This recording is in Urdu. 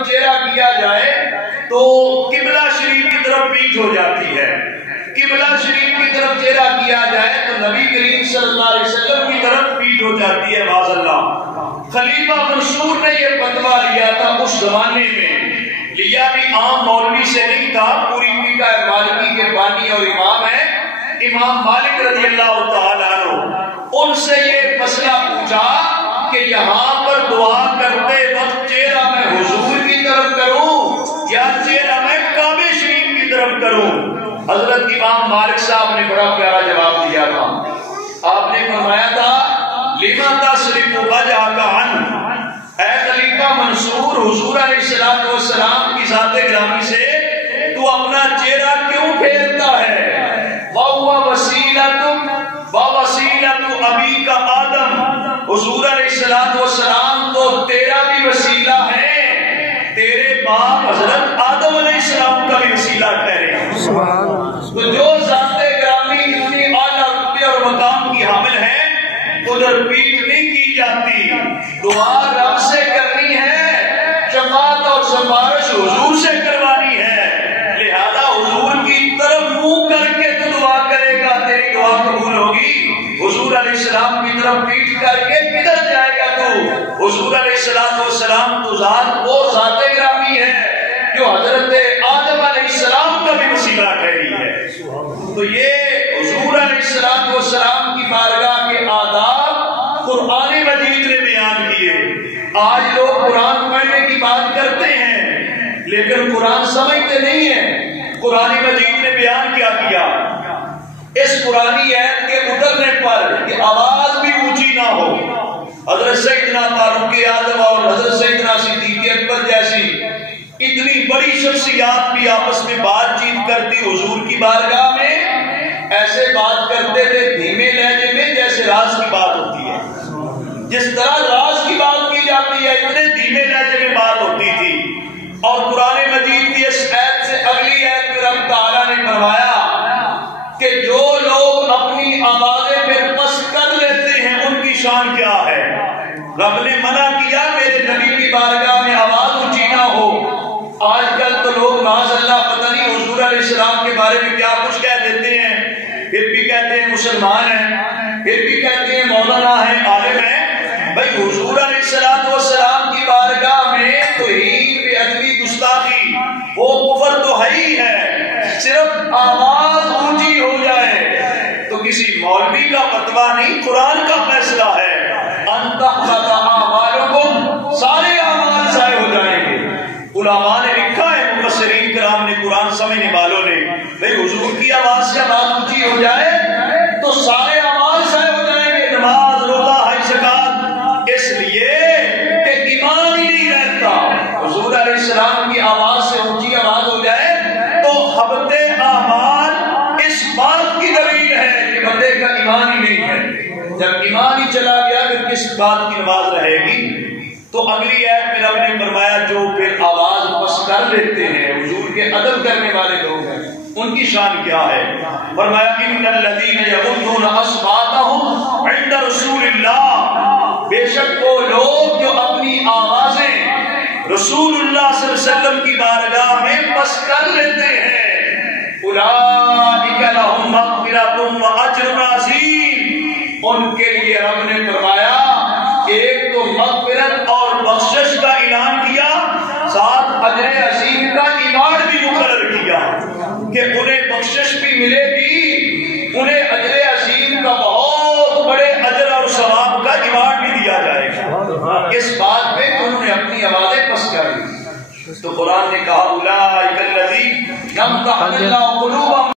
طرف چہرہ کیا جائے تو قبلہ شریف کی طرف پیٹھ ہو جاتی ہے، قبلہ شریف کی طرف چہرہ کیا جائے تو نبی کریم صلی اللہ علیہ وسلم کی طرف پیٹھ ہو جاتی ہے معاذ اللہ۔ خلیفہ منصور نے یہ فتویٰ لیا تھا اس زمانے میں، لیا بھی عام مولوی سے نہیں تھا، پوری فقہ مالکی کے بانی اور امام ہیں امام مالک رضی اللہ تعالیٰ عنہ، ان سے یہ مسئلہ پوچھا کہ یہاں پر دعا کرتے وقت چہرہ میں حضور کی طرف کروں یا چہرہ میں کعبہ شریف کی طرف کروں؟ حضرت امام مالک صاحب نے بڑا پیارا جواب دیا تھا، آپ نے فرمایا تھا لِمَا تَصْرِفُ وَجْهَكَ عَنْهُ، اے خلیفہ منصور، حضور علیہ السلام کی ذات گرامی سے تو اپنا چہرہ کیوں پھیرتا ہے؟ وَهُوَ وَسِيلَةٌ وَوَسِيلَةُ أَبِيكَ آدم، حضور علیہ السلام تو تیرا بھی وسیلہ ہے، تیرے باپ حضرت آدم علیہ السلام کا بھی وسیلہ ٹھہرے۔ تو جو ذات گرامی اتنی اعلیٰ رتبے اور مقام کی حامل ہے ادھر پیٹ نہیں کی جاتی، دعا رب سے کرنی ہے، شفاعت اور سفارش حضور سے کروانی ہے، لہذا حضور کی طرف منہ کر کے تو دعا کرے گا تیری دعا قبول ہوگی، حضور علیہ السلام کی طرف پیٹ کر کے کدھر جائے گا تو؟ حضور علیہ السلام تو ذات وہ ذات گرامی ہے جو حضرت آدم علیہ السلام کا بھی وسیلہ ٹھہری ہے۔ تو یہ حضور علیہ السلام کی بارگاہ کے آداب قرآن مجید نے بیان کیے۔ آج لوگ قرآن پڑھنے کی بات کرتے ہیں لیکن قرآن سمجھتے نہیں ہیں۔ قرآن مجید نے بیان کیا کیا؟ اس قرآنی آیت کے اترنے پر کہ آواز بھی اونچی نہ ہو، حضرت سیدنا فاروق اعظم اور حضرت سیدنا صدیق اکبر جیسی اتنی بڑی شخصیات بھی آپس میں بات چیت کرتی حضور کی بارگاہ میں ایسے بات کرتے تھے دھیمے لہجے میں جیسے راز کی بات ہوتی ہے، جس طرح راز کی بات کی جاتی ہے اتنے دھیمے لہجے میں بات ہوتی تھی۔ اور قرآن مجید کی اس آیت سے اگلی آیت میں رب تعالیٰ نے فرمایا کہ جو لوگ اپنی آوازیں پھر پست کر لیتے ہیں ان کی شان کیا ہے۔ رب نے منع کیا میرے نبی کی بارگاہ میں آواز اونچی نہ ہو۔ آج کل تو لوگ معاذ اللہ پتہ نہیں حضور علیہ السلام کے بارے میں کیا کچھ کہہ دیتے ہیں، پھر بھی کہتے ہیں مسلمان ہیں، پھر بھی کہتے ہیں مولانا ہیں، عالم ہیں۔ بھائی حضور علیہ السلام کی بارگاہ میں توہین بے ادبی گستاخی وہ کفر تو ہے ہی ہے، صرف آواز اونچی ہو جائے تو کسی مولوی کا فتویٰ نہیں، قرآن کا فیصلہ ہے۔ انتحبط اعمالکم، سارے اعمال ضائع ہو جائیں گے۔ علماء نے لکھا ہے، مفسرین کرام نے، قرآن سمجھنے والوں نے، بھئی حضور کی آواز سے آواز اونچی ہو جائے تو سارے اعمال ضائع ہو جائیں گے، نماز، روزہ، حج، زکات، اس لیے کہ ایمان ہی نہیں رہتا۔ حضور علیہ السلام کی آواز سے اونچی آواز ہو جائے تو حبط اعمال اس بات کی دلیل ہے کہ بندے کا ایمان ہی نہیں ہے۔ جب ایمان ہی چلا گیا پھر کس بات کی نماز رہے گی؟ تو اگلی آیت میں رب نے فرمایا جو پھر آواز پست کر لیتے ہیں، حضور کے ادب کرنے والے لوگ ہیں، ان کی شان کیا ہے؟ فرمایا ان الذین یغضون اصواتهم عند رسول اللہ، بے شک وہ لوگ جو اپنی آوازیں رسول اللہ صلی اللہ علیہ وسلم کی بارگاہ میں پست کر لیتے ہیں، اولئک لہم مغفرۃ واجر عظیم، ان کے لیے رب نے فرمایا ایک تو مغفرت اور بخشش کا اعلان کیا، ساتھ اجر عظیم کا ایوارڈ بھی مقرر کیا کہ انہیں بخشش بھی ملے گی، انہیں اجر عظیم کا بہت بڑے اجر اور ثواب کا ایوارڈ بھی دیا جائے گا، اس بات پہ کہ انہوں نے اپنی آوازیں پست کر دی۔ تو قرآن نے کہا اولئک الذین امتحن اللہ قلوبہم